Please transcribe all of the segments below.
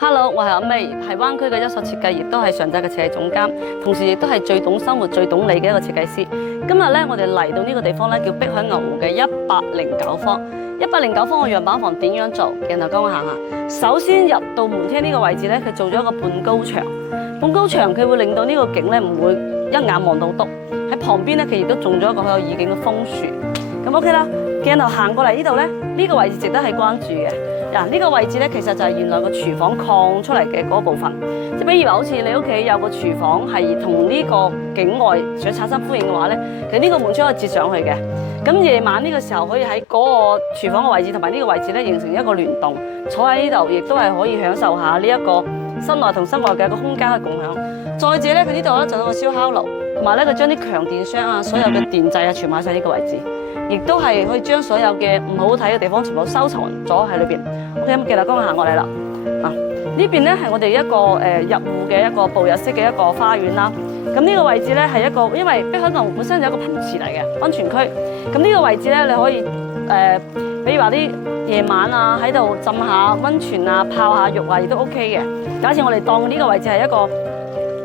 Hello，我係阿 May，係灣區嘅一所設計，亦都係上澤嘅設計總監，同時亦都係最懂生活、最懂你嘅一個設計師。今日咧，我哋嚟到呢個地方咧，叫碧海牛湖嘅109方。109方嘅樣板房點樣做？鏡頭跟我行下。首先入到門廳呢個位置咧，佢做咗一個半高牆。半高牆佢會令到呢個景咧唔會一眼望到篤。喺旁邊咧，佢亦都種咗一個好有意境嘅楓樹。咁 OK 啦。鏡頭行過嚟呢度咧，呢個位置值得係關注嘅。嗱，呢個位置咧，其實就係原來個廚房擴出嚟嘅嗰部分。即係比如話，好似你屋企有個廚房係同呢個境外想產生呼應嘅話咧，其實呢個門窗可以接上去嘅。咁夜晚呢個時候可以喺嗰個廚房嘅位置同埋呢個位置咧形成一個聯動，坐喺呢度亦都係可以享受下呢一個室內同室外嘅一個空間去共享。再者咧，佢呢度咧就有個燒烤爐，同埋咧佢將啲強電箱啊、所有嘅電掣啊，全擺晒呢個位置。亦都係可以將所有嘅唔好睇嘅地方全部收藏咗喺裏邊。OK，咁記得剛剛行過嚟啦。啊，呢邊咧係我哋一個入戶嘅一個步入式嘅一個花園啦。咁呢個位置咧係一個，因為碧海牛湖本身有一個噴池嚟嘅溫泉區。咁呢個位置咧你可以比如話啲夜晚啊喺度浸下溫泉啊、泡下浴啊，亦都 OK 嘅。假設我哋當呢個位置係一個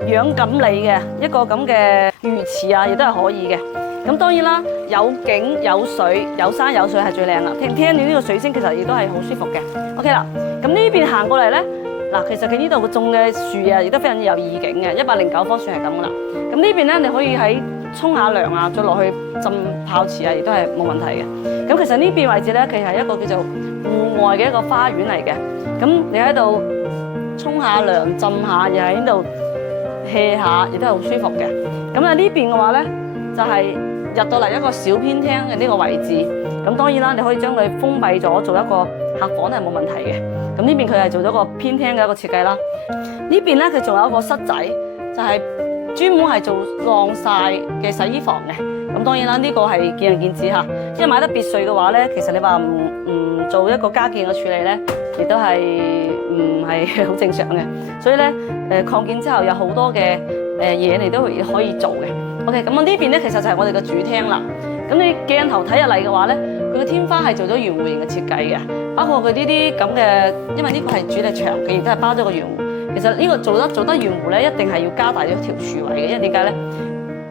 養錦鯉嘅一個咁嘅魚池啊，亦都係可以嘅。咁當然啦，有景有水有山有水係最靚啦。聽到呢個水聲其實亦都係好舒服嘅。OK 啦，咁呢邊行過嚟咧，嗱其實佢呢度種嘅樹啊，亦都非常之有意境嘅。109方算係咁噶啦。咁呢邊咧，你可以喺沖下涼啊，再落去浸泡池啊，亦都係冇問題嘅。咁其實呢邊位置咧，其實係一個叫做戶外嘅一個花園嚟嘅。咁你喺度沖下涼、浸下，又喺呢度 hea 下，亦都係好舒服嘅。咁啊呢邊嘅話咧，就係入到嚟一個小偏廳嘅呢個位置，咁當然啦，你可以將佢封閉咗做一個客房係冇問題嘅。咁呢邊佢係做咗個偏廳嘅一個設計啦。呢邊咧佢仲有一個室仔，就係專門係做晾曬嘅洗衣房嘅。咁當然啦，呢個係見仁見智嚇。因為買得別墅嘅話咧，其實你話唔做一個加建嘅處理咧，亦都係唔係好正常嘅。所以咧擴建之後有好多嘅嘢你都可以做嘅。OK， 咁呢邊咧其實就係我哋嘅主廳啦。咁你鏡頭睇入嚟嘅話咧，佢嘅天花係做咗圓弧形嘅設計嘅，包括佢呢啲咁嘅，因為呢個係主力牆，佢亦都係包咗個圓弧。其實呢個做得圓弧咧，一定係要加大咗條柱位嘅，因為點解咧？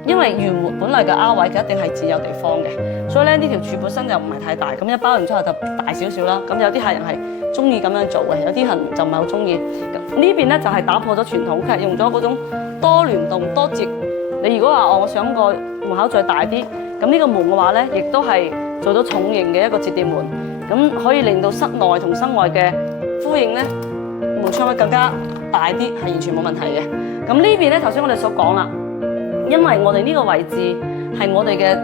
因為圓弧本來嘅凹位佢一定係佔有地方嘅，所以咧呢條柱本身就唔係太大，咁一包完之後就大少少啦。咁有啲客人係中意咁樣做嘅，有啲人就唔係好中意。呢邊咧就係打破咗傳統，佢係用咗嗰種多聯動多節。你如果話我想個門口再大啲，咁呢個門嘅話咧，亦都係做咗重型嘅一個摺疊門，咁可以令到室內同室外嘅呼應咧，門窗會更加大啲，係完全冇問題嘅。咁呢邊咧，頭先我哋所講啦，因為我哋呢個位置係我哋嘅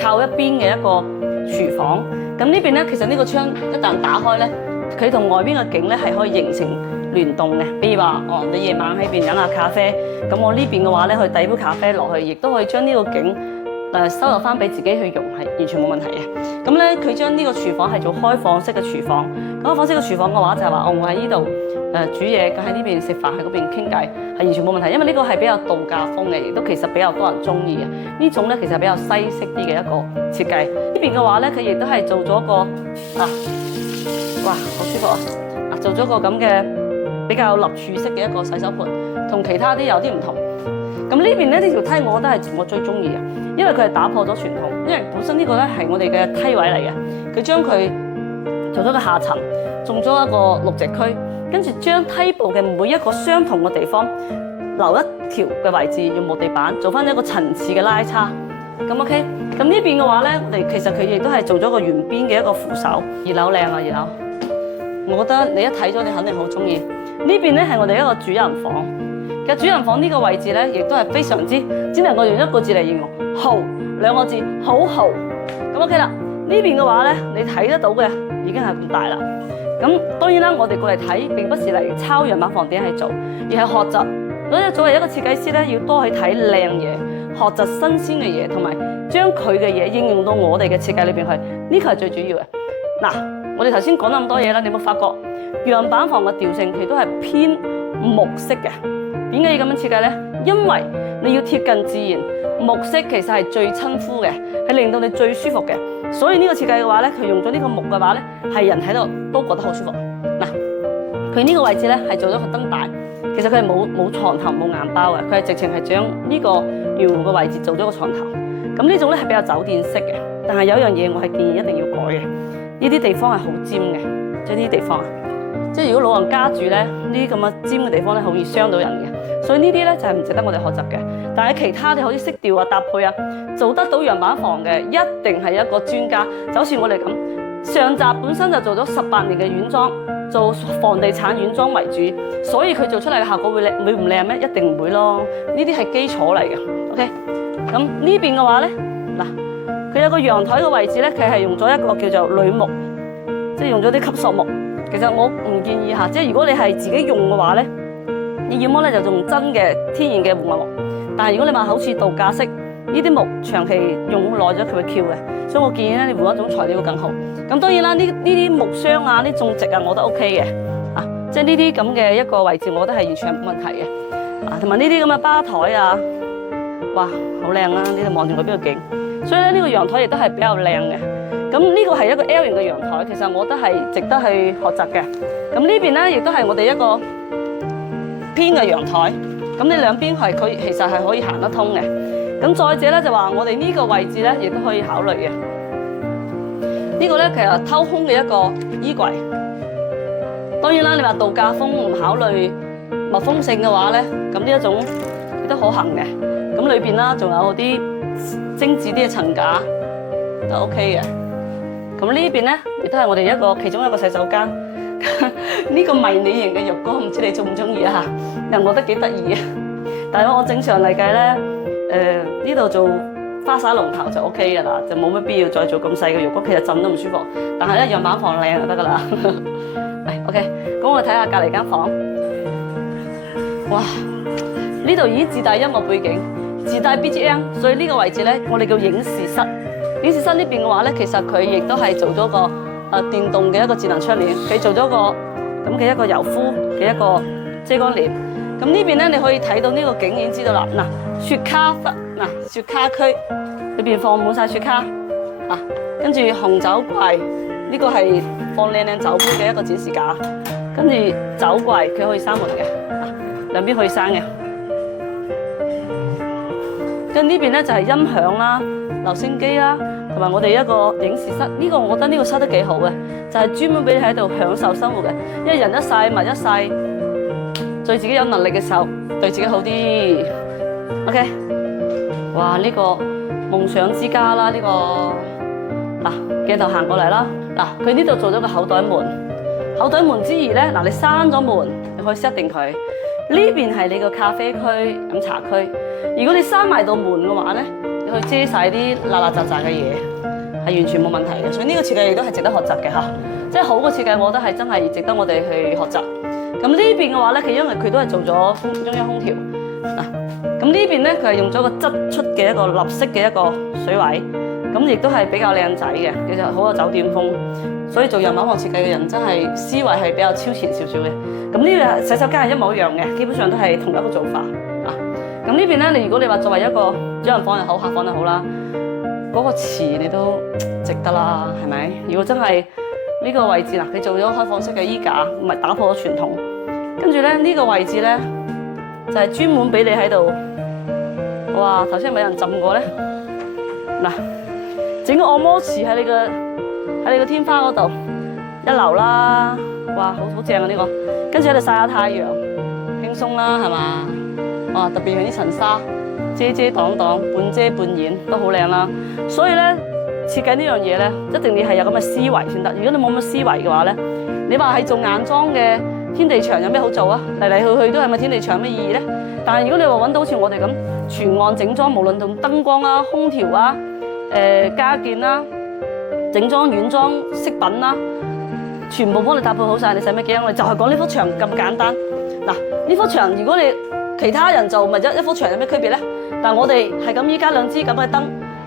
靠一邊嘅一個廚房，咁呢邊咧其實呢個窗一旦打開咧，佢同外邊嘅景咧係可以形成聯動嘅。比如話，你夜晚喺邊飲下咖啡，咁我呢邊嘅話咧，去遞杯咖啡落去，亦都可以將呢個景收入翻俾自己去用，係完全冇問題嘅。咁咧，佢將呢個廚房係做開放式嘅廚房。開放式嘅廚房嘅話，就係話我喺呢度煮嘢，咁喺呢邊食飯，喺嗰邊傾偈，係完全冇問題。因為呢個係比較度假風嘅，亦都其實比較多人中意嘅。呢種咧其實比較西式啲嘅一個設計。呢邊嘅話咧，佢亦都係做咗個哇，好舒服啊！做咗個咁嘅比較立柱式嘅一個洗手盆，同其他啲有啲唔同。咁呢邊咧呢條梯，我覺得係我最中意嘅，因為佢係打破咗傳統。因為本身呢個咧係我哋嘅梯位嚟嘅，佢將佢做咗個下層，種咗一個綠植區，跟住將梯步嘅每一個相同嘅地方留一條嘅位置，用木地板做翻一個層次嘅拉叉。咁 OK， 咁呢邊嘅話咧，我哋其實佢亦都係做咗個圓邊嘅一個扶手。二樓靚啊，二樓，我覺得你一睇咗，你肯定好中意。呢邊咧係我哋一個主人房。其實主人房呢個位置咧，亦都係非常之，只能夠用一個字嚟形容，豪兩個字，好豪。咁 OK 啦。呢邊嘅話咧，你睇得到嘅已經係咁大啦。咁當然啦，我哋過嚟睇並不是嚟抄樣板房點去做，而係學習。所以作為一個設計師咧，要多去睇靚嘢，學習新鮮嘅嘢，同埋將佢嘅嘢應用到我哋嘅設計裏邊去。呢個係最主要嘅。嗱，我哋頭先講咁多嘢啦，你有冇發覺樣板房嘅調性其實都係偏木色嘅？點解要咁樣設計咧？因為你要貼近自然，木色其實係最親膚嘅，係令到你最舒服嘅。所以呢個設計嘅話咧，佢用咗呢個木嘅話咧，係人喺度都覺得好舒服。嗱，佢呢個位置咧係做咗個燈帶，其實佢係冇床頭冇硬包嘅，佢係直情係將呢個圓弧嘅位置做咗個床頭。咁呢種咧係比較酒店式嘅，但係有一樣嘢我係建議一定要改嘅，呢啲地方係好尖嘅，即係呢啲地方啊，即係如果老人家住咧，呢啲咁嘅尖嘅地方咧好易傷到人嘅，所以呢啲咧就係唔值得我哋學習嘅。但係其他你可以色調啊、搭配啊，做得到樣板房嘅，一定係一個專家。就好似我哋咁，上集本身就做咗18年嘅軟裝，做房地產軟裝為主，所以佢做出嚟嘅效果會唔靚咩？一定唔會咯。呢啲係基礎嚟嘅。OK， 咁呢邊嘅話咧，嗱，佢有個陽台嘅位置咧，佢係用咗一個叫做鋁木，即係用咗啲吸塑木。其實我唔建議嚇，即係如果你係自己用嘅話咧，你要麼咧就用真嘅天然嘅黃木。但係如果你話好似度假式，呢啲木長期用耐咗佢會翹嘅，所以我建議咧你換一種材料會更好。咁當然啦，呢啲木箱啊、呢種植啊，我覺得 OK 嘅，啊，即係呢啲咁嘅一個位置，我覺得係完全冇問題嘅，啊，同埋呢啲咁嘅吧台啊，哇，好靚啦！呢度望住佢邊個景，所以咧呢個陽台亦都係比較靚嘅。咁呢個係一個 L 型嘅陽台，其實我覺得係值得去學習嘅。咁呢邊咧亦都係我哋一個偏嘅陽台。咁呢兩邊係佢其實係可以行得通嘅。咁再者咧就話我哋呢個位置咧亦都可以考慮嘅。呢個咧其實偷空嘅一個衣櫃。當然啦，你話度假風唔考慮密封性嘅話咧，咁呢一種亦都可行嘅。咁裏邊啦仲有啲精緻啲嘅層架就 OK 嘅。咁呢邊咧亦都係我哋其中一個洗手間。呢個迷你型嘅浴缸，唔知你中唔中意啊？但我覺得幾得意嘅。但係我正常嚟計咧，呢度做花灑龍頭就 OK 嘅啦，就冇乜必要再做咁細嘅浴缸，其實浸都唔舒服。但係咧樣板房靚就得噶啦。係 OK，咁我哋睇下隔離間房。哇！呢度已經自帶音樂背景，自帶 BGM， 所以呢個位置咧，我哋叫影視室。影視室呢邊嘅話咧，其實佢亦都係做咗個電動嘅一個智能窗簾，佢做咗個咁嘅一個柔膚嘅一個遮光簾。咁呢邊咧，你可以睇到呢個景已經知道啦。嗱，雪茄雪茄區裏邊放滿晒雪茄啊，跟住紅酒櫃，呢個係放靚酒杯嘅一個展示架。跟住酒櫃佢可以閂門嘅，兩邊可以閂嘅。跟呢邊咧就係音響啦、留聲機啦。同埋我哋一個影視室，呢個我覺得呢個室都幾好嘅，就係專門俾你喺度享受生活嘅。因為人一世物一世，對自己有能力嘅時候，對自己好啲。OK， 哇！呢個夢想之家啦，呢個嗱鏡頭行過嚟啦，嗱佢呢度做咗個口袋門，口袋門之餘咧，嗱你閂咗門，你可以 set 定佢。呢邊係你個咖啡區、飲茶區。如果你閂埋道門嘅話咧，去遮晒啲邋邋雜雜嘅嘢，係完全冇問題嘅。所以呢個設計亦都係值得學習嘅嚇，即係好嘅設計，我覺得係真係值得我哋去學習。咁呢邊嘅話咧，佢因為佢都係做咗中央空調嗱，咁呢邊咧佢係用咗個側出嘅一個立式嘅一個水位，咁亦都係比較靚仔嘅，其實好有酒店風。所以做樣板房設計嘅人真係思維係比較超前少少嘅。咁呢個洗手間係一模一樣嘅，基本上都係同一個做法啊。咁呢邊咧，你如果你話作為一個主人房又好，客房又好啦，嗰個池你都值得啦，係咪？如果真係呢個位置嗱，佢做咗開放式嘅衣架，唔係打破咗傳統。跟住咧呢個位置咧，就係專門俾你喺度。哇！頭先係咪有人浸過咧？嗱，整個按摩池喺你個天花嗰度一流啦。哇，好正啊呢個！跟住喺度曬下太陽，輕鬆啦，係嘛？哇！特別係啲塵沙，遮遮擋擋，半遮半掩都好靚啦。所以咧，設計呢樣嘢咧，一定要係有咁嘅思維先得。如果你冇乜思維嘅話咧，你話係做硬裝嘅天地牆有咩好做啊？嚟嚟去去都係咪天地牆有咩意義咧？但係如果你話揾到好似我哋咁全案整裝，無論同燈光啊、空調啊、家電啦、整裝軟裝飾品啦，全部幫你搭配好晒，你使咩驚？我哋就係講呢幅牆咁簡單。嗱，呢幅牆如果你其他人做咪一幅牆有咩區別咧？但係我哋係咁依家兩支咁嘅燈，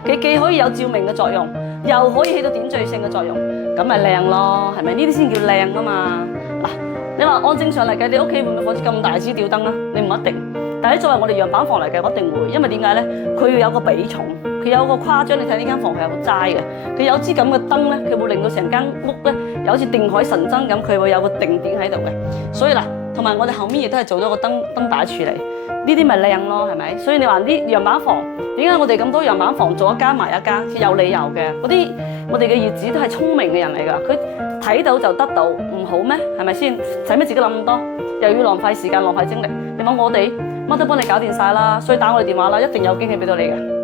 佢既可以有照明嘅作用，又可以起到點綴性嘅作用，咁咪靚咯，係咪？呢啲先叫靚啊嘛！嗱，你話按正常嚟計，你屋企會唔會放支咁大支吊燈啊？你唔一定，但係作為我哋樣板房嚟計，我一定會，因為點解咧？佢要有個比重，佢佢有個誇張，你睇呢間房佢係好齋嘅，佢有支咁嘅燈咧，佢會令到成間屋咧有好似定海神針咁，佢會有個定點喺度嘅。所以嗱，同埋我哋後面亦都係做咗個燈帶處理，呢啲咪靚咯，係咪？所以你話啲樣板房點解我哋咁多樣板房做一間埋一間，係有理由嘅。嗰啲我哋嘅業主都係聰明嘅人嚟㗎，佢睇到就得到，唔好咩？係咪先？使乜自己諗咁多，又要浪費時間、浪費精力？你問我哋乜都幫你搞掂晒啦，所以打我哋電話啦，一定有驚喜俾到你嘅。